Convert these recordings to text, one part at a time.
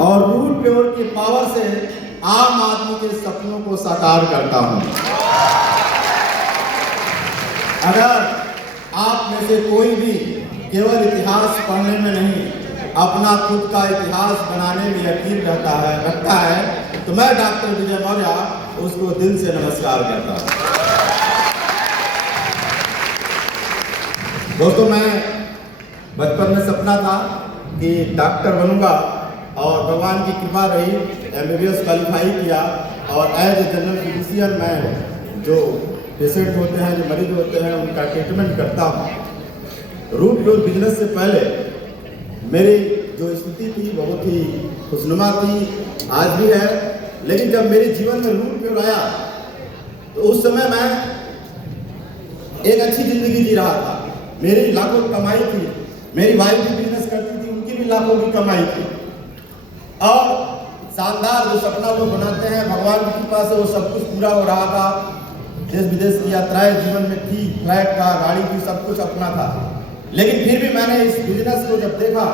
और root pure की power से आम आदमी के सपनों को साकार करता हूं। अगर आप में से कोई भी केवल इतिहास पढ़ने में नहीं, अपना खुद का इतिहास बनाने में यकीन रखता है तो मैं डॉक्टर विजय मौर्य उसको दिल से नमस्कार करता हूं। दोस्तों, मैं बचपन में सपना था कि डॉक्टर बनूंगा और भगवान की कृपा रही, MBBS क्वालिफाई किया और एज ए जनरल फिजिशियन मैं जो पेशेंट होते हैं, जो मरीज होते हैं, उनका ट्रीटमेंट करता हूँ। रूट प्योर बिजनेस से पहले मेरी जो स्थिति थी बहुत ही खुशनुमा थी, आज भी है। लेकिन जब मेरे जीवन में रूट प्योर आया तो उस समय मैं एक अच्छी जिंदगी जी रहा था। मेरी लाखों कमाई थी, मेरी वाइफ भी बिजनेस करती थी, उनकी भी लाखों की कमाई थी और शानदार जो सपना लोग बनाते हैं भगवान की कृपा से वो सब कुछ पूरा हो रहा था। देश विदेश की यात्राएं जीवन में थी, फ्लैट था, गाड़ी थी, सब कुछ अपना था। लेकिन फिर भी मैंने इस बिजनेस को जब देखा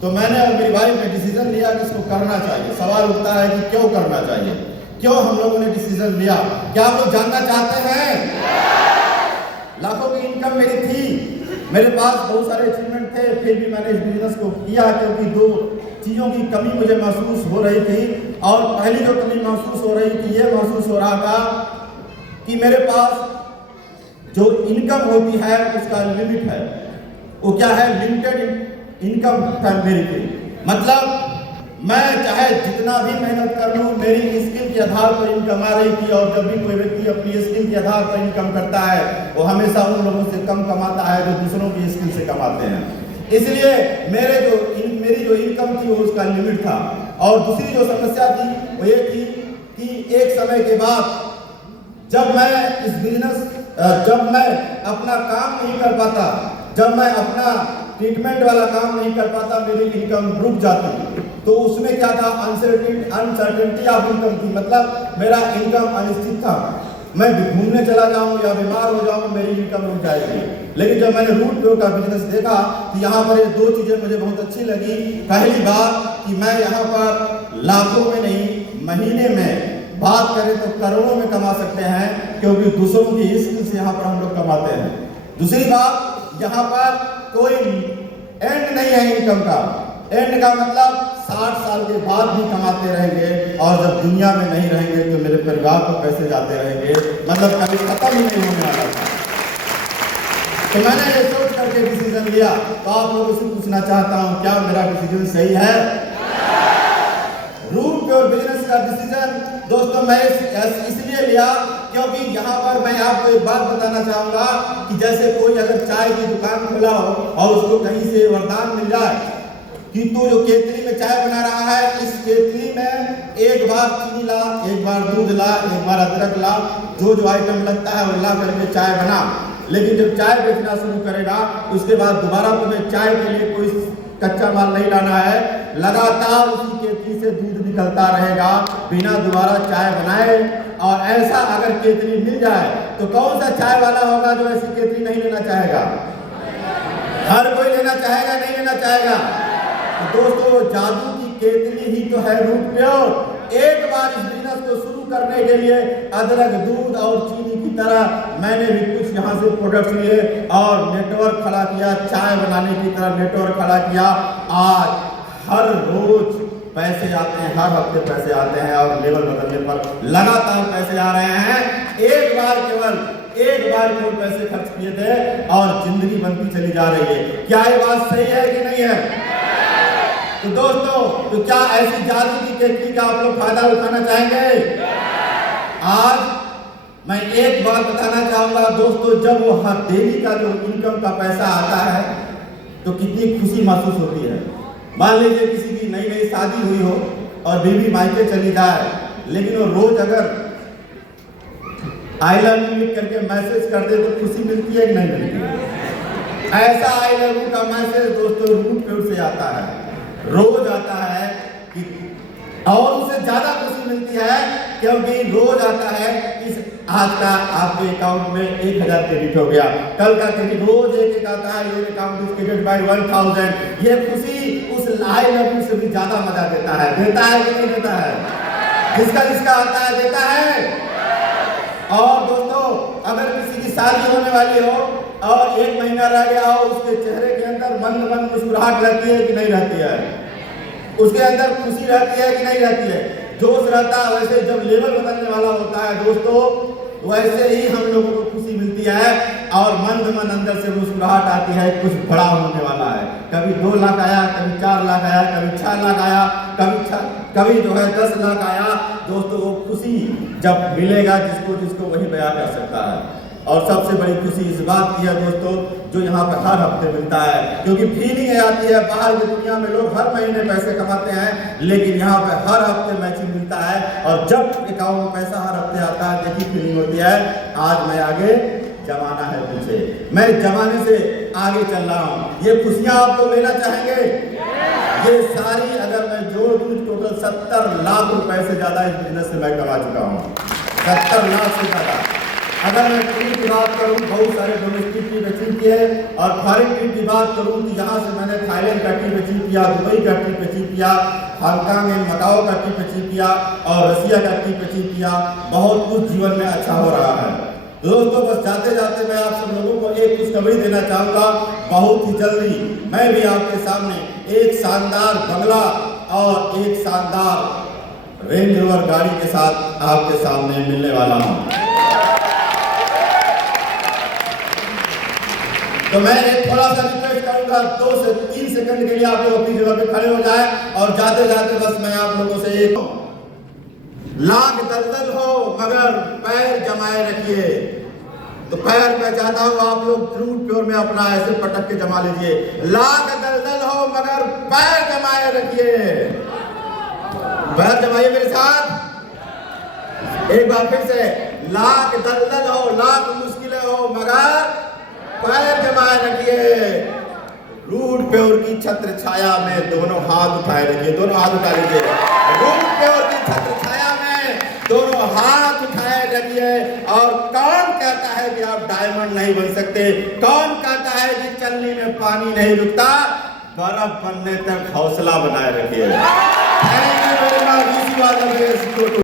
तो मैंने और मेरी वाइफ ने डिसीजन लिया कि इसको करना चाहिए। सवाल उठता है कि क्यों करना चाहिए, क्यों हम लोगों ने डिसीजन लिया? क्या आप लोग जानना चाहते हैं? लाखों की इनकम मेरी थी, मेरे पास बहुत सारे अचीवमेंट थे, फिर भी मैंने इस बिजनेस को किया क्योंकि दो चीज़ों की कमी मुझे महसूस हो रही थी। और पहली जो कमी महसूस हो रही थी, ये महसूस हो रहा था कि मेरे पास जो इनकम होती है उसका लिमिट है। वो क्या है? लिमिटेड इनकम था मेरी थी। मतलब मैं चाहे जितना भी मेहनत कर लूँ, मेरी स्किल के आधार पर इनकम आ रही थी। और जब भी कोई व्यक्ति अपनी स्किल के आधार पर इनकम करता है वो हमेशा उन लोगों से कम कमाता है जो दूसरों की स्किल से कमाते हैं। इसलिए मेरी जो इनकम थी वो उसका लिमिट था। और दूसरी जो समस्या थी वो ये थी कि एक समय के बाद जब मैं अपना काम नहीं कर पाता, जब मैं अपना ट्रीटमेंट वाला काम नहीं कर पाता, मेरी इनकम रुक जाती। तो उसमें क्या था? अनसर्टेनिटी ऑफ इनकम थी। मतलब मेरा इनकम अनिश्चित था। मैं घूमने चला जाऊं या बीमार हो जाऊं, मेरी इनकम रुक जाएगी। लेकिन जब मैंने रूट प्योर का बिजनेस देखा तो यहाँ पर ये दो चीज़ें मुझे बहुत अच्छी लगी। पहली बात कि मैं यहाँ पर लाखों में नहीं, महीने में, बात करें तो करोड़ों में कमा सकते हैं क्योंकि दूसरों की स्किल से यहाँ पर हम लोग कमाते हैं। दूसरी बात, यहाँ पर कोई एंड नहीं है इनकम का। एंड का मतलब 60 साल के बाद भी कमाते रहेंगे और जब दुनिया में नहीं रहेंगे तो मेरे परिवार को पैसे जाते रहेंगे, मतलब कभी खत्म ही नहीं होने वाला था। तो मैंने ये सोच करके डिसीजन लिया। तो आप लोगों से पूछना चाहता हूँ, क्या मेरा डिसीजन सही है? रूट प्योर बिजनेस का डिसीजन दोस्तों मैं इसलिए लिया क्योंकि यहाँ पर मैं आपको एक बात बताना चाहूँगा कि जैसे कोई अगर चाय की दुकान खोला हो और उसको कहीं से वरदान मिल जाए कि तू जो केतली में चाय बना रहा है, इस केतली में एक बार चीनी ला, एक बार दूध ला, एक बार अदरक ला, जो आइटम लगता है वो ला करके चाय बना। लेकिन जब चाय बेचना शुरू करेगा उसके बाद दोबारा तुम्हें चाय के लिए कोई कच्चा माल नहीं लाना है, लगातार उसी केतली से दूध निकलता रहेगा बिना दोबारा चाय बनाए। और ऐसा अगर केतली मिल जाए तो कौन सा चाय वाला होगा जो ऐसी केतली नहीं लेना चाहेगा? हर कोई लेना चाहेगा, नहीं लेना चाहेगा? तो दोस्तों, जादू की केतली ही तो है रूट प्योर। एक बार इस बिजनेस को शुरू करने के लिए अदरक, दूध और चीनी की तरह मैंने भी कुछ यहाँ से प्रोडक्ट्स लिए और नेटवर्क खड़ा किया, चाय बनाने की तरह नेटवर्क खड़ा किया। आज हर रोज पैसे आते हैं, हर हफ्ते पैसे आते हैं और लेवल बदलने पर लगातार पैसे आ रहे हैं। एक बार केवल पैसे खर्च किए थे और जिंदगी बनती चली जा रही है। क्या ये बात सही है कि नहीं है? तो दोस्तों, तो क्या ऐसी जादू की केतली का आप लोग फायदा उठाना चाहेंगे? आज मैं एक बात बताना चाहूंगा दोस्तों, जब वो हर डेली का जो इनकम का पैसा आता है तो कितनी खुशी महसूस होती है। मान लीजिए किसी की नई शादी हुई हो और बीवी मायके चली जाए, लेकिन वो रोज अगर आई लव यू लिख करके मैसेज कर दे तो खुशी मिलती है कि नहीं मिलती? ऐसा आई लव यू का मैसेज दोस्तों रूट प्योर से आता है, रोज आता है कि और उससे ज्यादा खुशी मिलती है क्योंकि रोज आता है इस आज का आपके अकाउंट में 1000 क्रेडिट हो गया, कल का क्रेडिट रोज एक आता है, ये अकाउंट इज क्रेडिट बाय 1000। ये खुशी उस आई लव यू से भी ज्यादा मजा देता है। देता है कि नहीं देता है? जिसका जिसका आता है देता है। और दोस्तों, अगर किसी की शादी होने वाली हो और 1 महीना रह गया हो, उसके चेहरे के अंदर मंद मंद मुस्कुराहट रहती है कि नहीं रहती है? उसके अंदर खुशी रहती है कि नहीं रहती है? जोश रहता है। वैसे जब लेवल बदलने वाला होता है दोस्तों, वैसे ही हम लोगों को खुशी मिलती है और मंद मन अंदर से मुस्कुराहट आती है, कुछ बड़ा होने वाला है। कभी 2 लाख आया, कभी 4 लाख आया, कभी 6 लाख आया, कभी जो है 10 लाख आया। दोस्तों, वो खुशी जब मिलेगा जिसको जिसको वही बयां कर सकता है। और सबसे बड़ी खुशी इस बात की है दोस्तों, जो यहाँ पर हर हफ्ते मिलता है, क्योंकि फीलिंग आती है। बाहर की दुनिया में लोग हर महीने पैसे कमाते हैं, लेकिन यहाँ पे हर हफ्ते मैचिंग मिलता है। और जब अकाउंट में पैसा हर हफ्ते आता है, देखिए फीलिंग होती है, आज मैं आगे, जमाना है पीछे, मैं जमाने से आगे चल रहा हूँ। ये खुशियाँ आप लोग लेना चाहेंगे? ये सारी अगर मैं जोड़ दूँ, टोटल 70 लाख रुपए से ज्यादा इस बिजनेस से मैं कमा चुका हूँ। 70 लाख से ज्यादा। अगर मैं ट्रिप की बात करूँ, बहुत सारे डोमेस्टिक ट्रिप अचीव किए, और फॉरेन ट्रिप की बात करूँ तो यहाँ से मैंने थाईलैंड का ट्रिप अचीव किया, दुबई का ट्रिप अचीव किया, हांगकांग एंड मकाओ का ट्रिप अचीव किया, और रसिया का ट्रिप अचीव किया। बहुत कुछ जीवन में अच्छा हो रहा है दोस्तों। बस जाते जाते मैं आप सब लोगों को एक खुशखबरी देना चाहूँगा। बहुत ही जल्दी मैं भी आपके सामने एक शानदार बंगला और एक शानदार रेंज रोवर गाड़ी के साथ आपके सामने मिलने वाला हूँ। तो मैं एक थोड़ा सा रिक्वेस्ट करूंगा, 2 से 3 सेकंड के लिए आप लोग अपनी जगह पे खड़े हो जाए, और जाते जाते बस मैं आप लोगों से एक, लाख दलदल हो मगर पैर जमाए रखिए। तो पैर मैं चाहता हूं आप लोग फ्लूट प्योर में अपना ऐसे पटक के जमा लीजिए। लाख दलदल हो मगर पैर जमाए रखिए। पैर जमाइए मेरे साथ एक बार फिर से। लाख दलदल हो, लाख मुश्किलें हो, मगर पैर जमाए रखिए। रूट प्योर की छत्र छाया में दोनों हाथ उठाए रखिए। दोनों हाथ उठा लीजिए। रूट प्योर की छत्र छाया में दोनों हाथ उठाए रखिए। और कौन कहता है कि आप डायमंड नहीं बन सकते? कौन कहता है कि चलनी में पानी नहीं रुकता? बर्फ बनने तक हौसला बनाए रखिए।